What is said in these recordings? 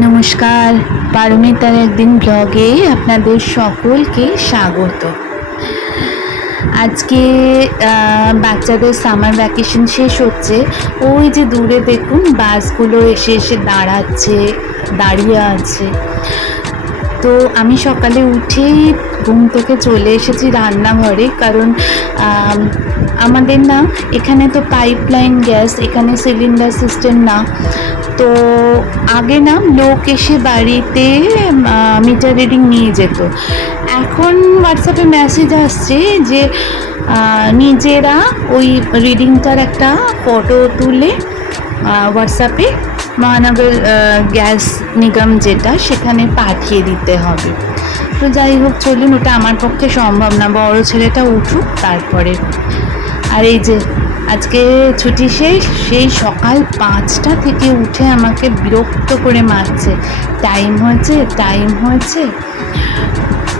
নমস্কার পারমিতার একদিন ব্লগে আপনাদের সকলকে স্বাগত। আজকে বাচ্চাদের সামার ভ্যাকেশন শেষ হচ্ছে। ওই যে দূরে দেখুন, বাসগুলো এসে এসে দাঁড়াচ্ছে, দাঁড়িয়ে আছে। তো আমি সকালে উঠেই ঘুম থেকে চলে এসেছি রান্নাঘরে কারণ আমাদের না এখানে তো পাইপলাইন গ্যাস এখানে সিলিন্ডার সিস্টেম না। তো আগে না লোক এসে বাড়িতে মিটার রিডিং নিয়ে যেত। এখন হোয়াটসঅ্যাপে মেসেজ আসছে যে নিজেরা ওই রিডিংটার একটা ফটো তুলে হোয়াটসঅ্যাপে মহানগর গ্যাস নিগম যেটা, সেখানে পাঠিয়ে দিতে হবে। তো যাই হোক, চলুন, ওটা আমার পক্ষে সম্ভব না। বড় ছেলেটা উঠুক, তারপরে। আর এই যে, আজকে ছুটি শেষ, সেই সকাল পাঁচটা থেকে উঠে আমাকে বিরক্ত করে মারছে। টাইম হয়েছে টাইম হয়েছে।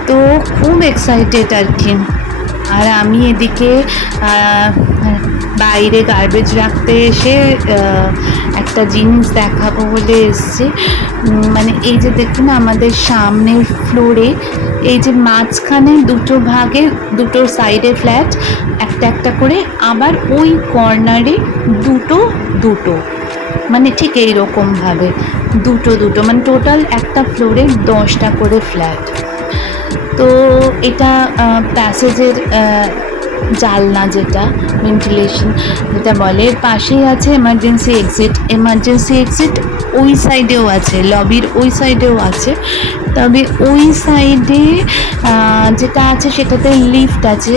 তো খুব এক্সাইটেড আর কি। আর আমি এদিকে বাইরে গার্বেজ রাখতে এসে একটা জিনিস দেখাবো বলে এসছি। মানে এই যে দেখুন আমাদের সামনের ফ্লোরে এই যে মাঝখানে দুটো ভাগে, দুটো সাইডে ফ্ল্যাট একটা একটা করে, আবার ওই কর্নারে দুটো দুটো। মানে ঠিক এইরকমভাবে দুটো দুটো। মানে টোটাল একটা ফ্লোরে দশটা করে ফ্ল্যাট তো এটা প্যাসেজের জালনা যেটা ভেন্টিলেশন যেটা বলে পাশেই আছে এমার্জেন্সি এক্সিট এমার্জেন্সি এক্সিট ওই সাইডেও আছে লবির ওই সাইডেও আছে। তবে ওই সাইডে যেটা আছে সেটাতে লিফট আছে।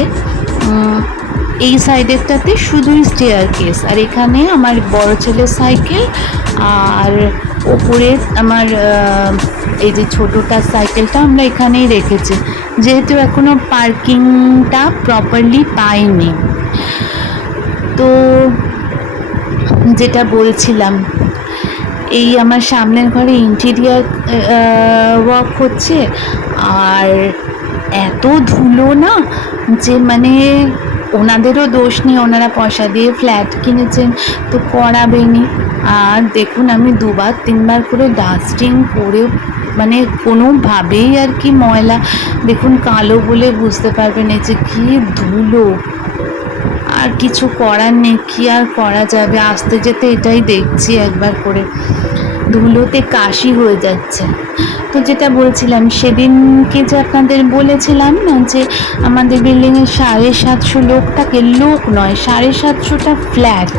এই সাইডেরটাতে শুধুই স্টেয়ার কেস আর এখানে আমার বড় ছেলের সাইকেল, আর ওপরে আমার এই যে ছোটোটা সাইকেলটা আমরা এখানেই রেখেছি। যেহেতু এখনও পার্কিংটা প্রপারলি পাইনি। তো যেটা বলছিলাম, এই আমার সামনের ঘরে ইন্টেরিয়ার ওয়ার্ক হচ্ছে। আর এত ধুলো না যে মানে ওনাদেরও দোষ নেই, ওনারা পয়সা দিয়ে ফ্ল্যাট কিনেছেন। তো করাবেনি আর দেখুন আমি দুবার তিনবার করে ডাস্টিং করেও মানে কোনোভাবেই আর কি ময়লা দেখুন কালো বলে বুঝতে পারবেন এই যে কী ধুলো। আর কিছু করার নেই, কি আর করা যাবে? আসতে যেতে এটাই দেখছি একবার করে। ধুলোতে কাশি হয়ে যাচ্ছে। তো যেটা বলছিলাম, সেদিনকে যে আপনাদের বলেছিলাম না যে আমাদের বিল্ডিংয়ে সাড়ে সাতশো লোক থাকে, লোক নয়, সাড়ে সাতশোটা ফ্ল্যাট।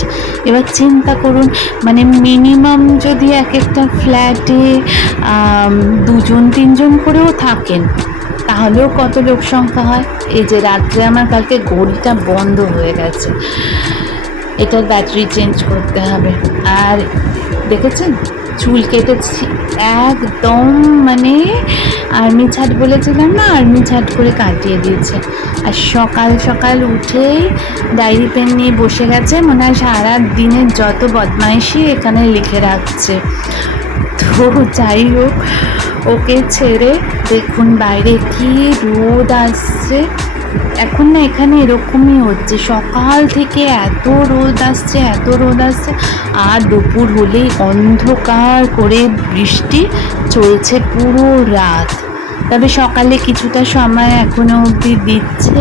এবার চিন্তা করুন মানে মিনিমাম যদি এক একটা ফ্ল্যাটে দুজন, তিনজন করেও থাকেন তাহলেও কত লোক সংখ্যা হয়? এই যে রাত্রে আমার কালকে ঘড়িটা বন্ধ হয়ে গেছে। এটার ব্যাটারি চেঞ্জ করতে হবে। আর দেখেছেন? চুল কেটেছি একদম মানে আর্মি ছাট বলেছিলাম না? আর্মি ছাট করে কাটিয়ে দিয়েছে। আর সকাল সকাল উঠেই ডায়েরি পেন নিয়ে বসে গেছে। মনে হয় সারা দিনের যত বদমাইশি এখানে লিখে রাখছে। তো যাই হোক, ওকে ছেড়ে দেখুন বাইরে কি রোদ আসছে। এখন না এখানে এরকমই হচ্ছে, সকাল থেকে এত রোদ আসছে, এত রোদ আসছে, আর দুপুর হলেই অন্ধকার করে বৃষ্টি চলছে পুরো রাত। তবে সকালে কিছুটা সময় এখনও অবধি দিচ্ছে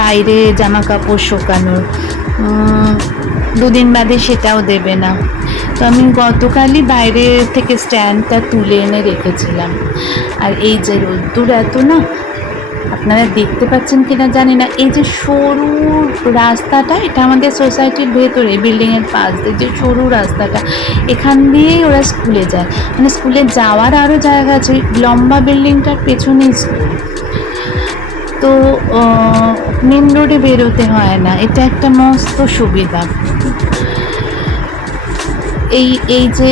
বাইরে জামা কাপড় শোকানোর দুদিন বাদে সেটাও দেবে না। তো আমি গতকালই বাইরে থেকে স্ট্যান্ডটা তুলে এনে রেখেছিলাম। আর এই যে রোদ্দুর এত না আপনারা দেখতে পাচ্ছেন কিনা জানি না। এই যে সরু রাস্তাটা, এটা আমাদের সোসাইটির ভেতরে বিল্ডিংয়ের পাশ দিয়ে যে সরু রাস্তাটা, এখান দিয়েই ওরা স্কুলে যায়। মানে স্কুলে যাওয়ার আরও জায়গা আছে, লম্বা বিল্ডিংটার পেছনেই স্কুল। তো মেন রোডে বেরোতে হয় না, এটা একটা মস্ত সুবিধা। এই এই যে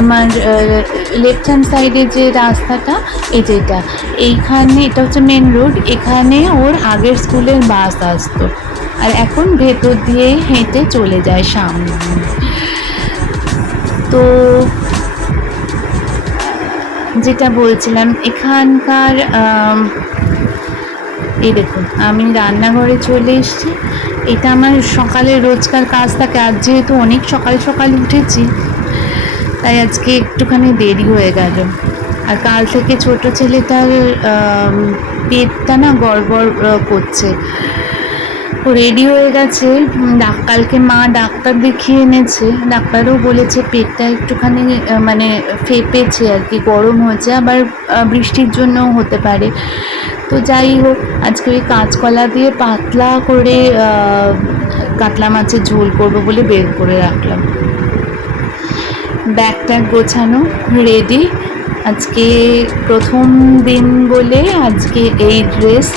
আমার লেফট হ্যান্ড সাইডে যে রাস্তাটা, এই যেটা এইখানে এটা হচ্ছে মেন রোড এখানে ওর আগের স্কুলের বাস আসতো। আর এখন ভেতর দিয়ে হেঁটে চলে যায় সামনে। তো যেটা বলছিলাম, এখানকার এই দেখুন, আমি রান্নাঘরে চলে এসেছি। এটা আমার সকালে রোজকার কাজ থাকে। আজ যেহেতু অনেক সকাল সকাল উঠেছি তাই আজকে একটুখানি দেরি হয়ে গেল। আর কাল থেকে ছোট ছেলে তার পেটটা না গড়বড় করছে। রেডি হয়ে গেছে। কালকে মা ডাক্তার দেখিয়ে এনেছে। ডাক্তারও বলেছে পেটটা একটুখানি মানে ফেপেছে আর কি, গরম হয়েছে। আবার বৃষ্টির জন্যও হতে পারে। তো যাই হোক, আজকে ওই কাঁচকলা দিয়ে পাতলা করে কাতলা মাছের ঝোল করব বলে বের করে রাখলাম। ব্যাগ ট্যাগ গোছানো রেডি আজকে প্রথম দিন বলে আজকে এই ড্রেস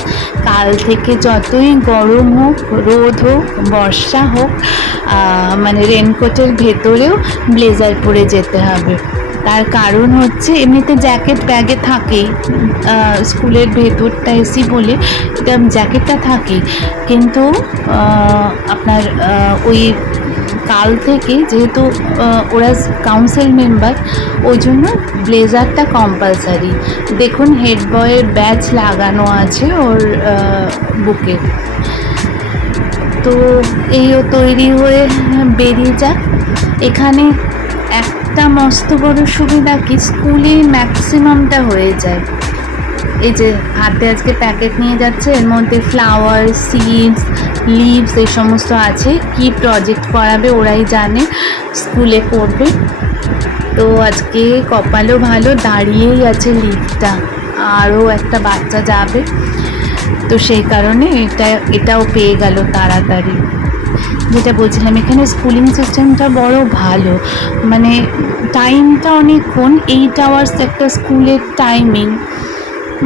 কাল থেকে যতই গরম হোক, রোদ হোক, বর্ষা হোক মানে রেনকোটের ভেতরেও ব্লেজার পরে যেতে হবে। তার কারণ হচ্ছে এমনিতে জ্যাকেট ব্যাগে থাকেই। স্কুলের ভেতরটা এসি বলে এটা জ্যাকেটটা থাকেই। কিন্তু আপনার ওই কাল থেকে যেহেতু ওরা কাউন্সিল মেম্বার ওই জন্য ব্লেজারটা কম্পালসারি দেখুন হেড বয়ের ব্যাচ লাগানো আছে ওর বুকে। তো এইও তৈরি হয়ে বেরিয়ে যাক। এখানে একটা মস্ত বড় সুবিধা কি? স্কুলে ম্যাক্সিমামটা হয়ে যায়। এই যে, হাতে আজকে প্যাকেট নিয়ে যাচ্ছে, এর মধ্যে ফ্লাওয়ার সিডস লিভস এই সমস্ত আছে, কি প্রজেক্ট করাবে ওরাই জানে স্কুলে করবে তো আজকে কপালও ভালো, দাঁড়িয়েই আছে লিভটা আরও একটা বাচ্চা যাবে। তো সেই কারণে এটা, এটাও পেয়ে গেল তাড়াতাড়ি। যেটা বলছিলাম, এখানে স্কুলিং সিস্টেমটা বড় ভালো। মানে টাইমটা অনেকক্ষণ এইট আওয়ার্স একটা স্কুলের টাইমিং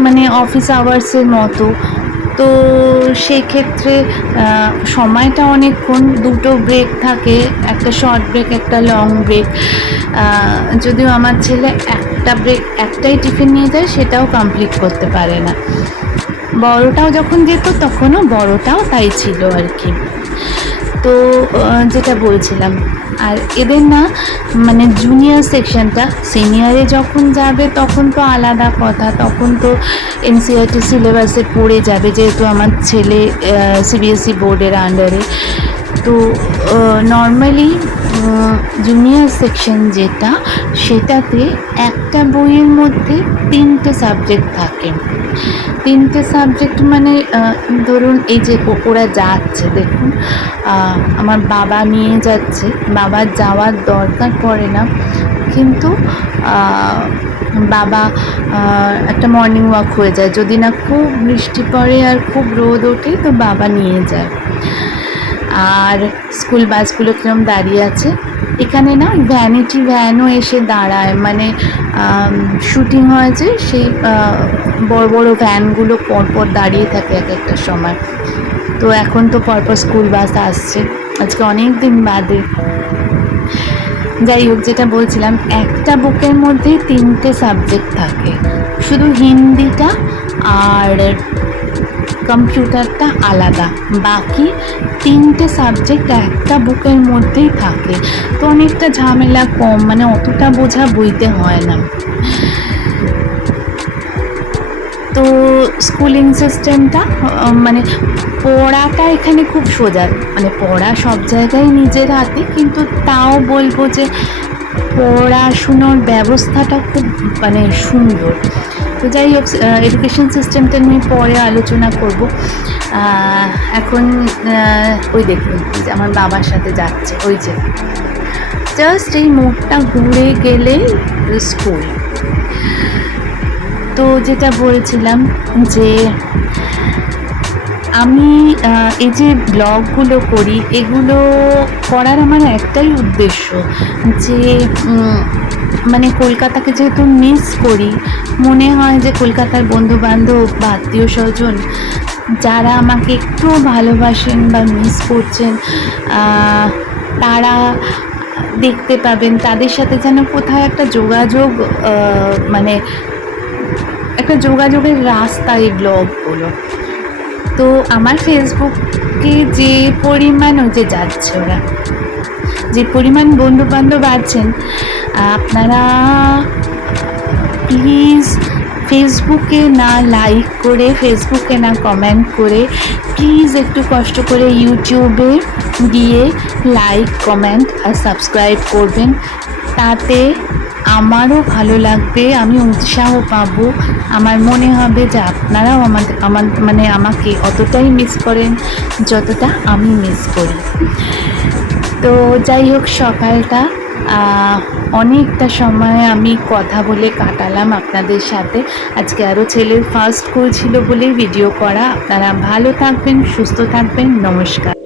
মানে অফিস আওয়ার্সের মতো। তো সেই ক্ষেত্রে সময়টা অনেকক্ষণ, দুটো ব্রেক থাকে, একটা শর্ট ব্রেক একটা লং ব্রেক যদিও আমার ছেলে একটা ব্রেক একটাই টিফিন নিয়ে যায়, সেটাও কমপ্লিট করতে পারে না। বড়টাও যখন যেত, তখনও বড়টাও তাই ছিল আর কি। তো যেটা বলছিলাম। আর এদের না মানে জুনিয়র সেকশনটা সিনিয়রে যখন যাবে তখন তো আলাদা কথা, তখন তো এনসিআরটি সিলেবাসে পড়ে যাবে, যেহেতু আমার ছেলে সিবিএসই বোর্ডের আন্ডারে তো নর্মালি জুনিয়র সেকশন যেটা, সেটাতে একটা বইয়ের মধ্যে তিনটে সাবজেক্ট থাকে। তিনটে সাবজেক্ট মানে ধরুন এই যে ওরা যাচ্ছে, দেখুন আমার বাবা নিয়ে যাচ্ছে বাবার যাওয়ার দরকার পড়ে না, কিন্তু বাবা একটা মর্নিং ওয়াক হয়ে যায়। যদি না খুব বৃষ্টি পড়ে আর খুব রোদ ওঠে, তো বাবা নিয়ে যায়। আর স্কুল বাসগুলো কিরম দাঁড়িয়ে আছে? এখানে না ভ্যানিটি ভ্যানও এসে দাঁড়ায়। মানে শুটিং হয়েছে সেই বড় বড় ভ্যানগুলো পরপর দাঁড়িয়ে থাকে এক একটা সময়। তো এখন তো পরপর স্কুল বাস আসছে। আজকে অনেক দিন বাদে। যাই হোক, যেটা বলছিলাম, একটা বুকের মধ্যে তিনটে সাবজেক্ট থাকে। শুধু হিন্দিটা আর কম্পিউটারটা আলাদা। বাকি তিনটে সাবজেক্ট একটা বুকের মধ্যেই থাকে। তো অনেকটা ঝামেলা কম মানে অতটা বোঝা বইতে হয় না। তো স্কুলিং সিস্টেমটা মানে পড়াটা এখানে খুব সোজা। মানে পড়া সব জায়গায় নিজের হাতে, কিন্তু তাও বলব যে পড়াশুনোর ব্যবস্থাটা খুব মানে সুন্দর। তো যাই হোক এডুকেশন সিস্টেমটা নিয়ে পরে আলোচনা করব। এখন ওই দেখুন যে আমার বাবার সাথে যাচ্ছে, ওই যে। জাস্ট এই মোড়টা ঘুরে গেলেই স্কুল তো যেটা বলছিলাম যে, আমি এই যে ব্লগগুলো করি, এগুলো করার আমার একটাই উদ্দেশ্য যে মানে কলকাতাকে যেহেতু মিস করি, মনে হয় যে কলকাতার বন্ধু বান্ধব বা আত্মীয় স্বজন যারা আমাকে একটু ভালোবাসেন বা মিস করছেন তারা দেখতে পাবেন তাদের সাথে যেন কোথাও একটা যোগাযোগ মানে একটা যোগাযোগের রাস্তা এই ব্লগগুলো। তো আমার ফেসবুকে যে পরিমাণ যে যাচ্ছে ওরা। যে পরিমাণ বন্ধু বান্ধব আছেন, আপনারা প্লিজ ফেসবুকে না লাইক করে ফেসবুকে না কমেন্ট করে প্লিজ একটু কষ্ট করে ইউটিউবে গিয়ে লাইক কমেন্ট আর সাবস্ক্রাইব করবেন। তাতে আমারও ভালো লাগবে, আমি উৎসাহ পাবো। আমার মনে হবে যে আপনারাও আমাদের আমার মানে আমাকে অতটাই মিস করেন, যতটা আমি মিস করি। তো যাই হোক, সকালটা অনেকটা সময় আমি কথা বলে কাটালাম আপনাদের সাথে। আজকে আরও ছেলের ফার্স্ট স্কুল ছিল বলে ভিডিও করা। আপনারা ভালো থাকবেন, সুস্থ থাকবেন। নমস্কার।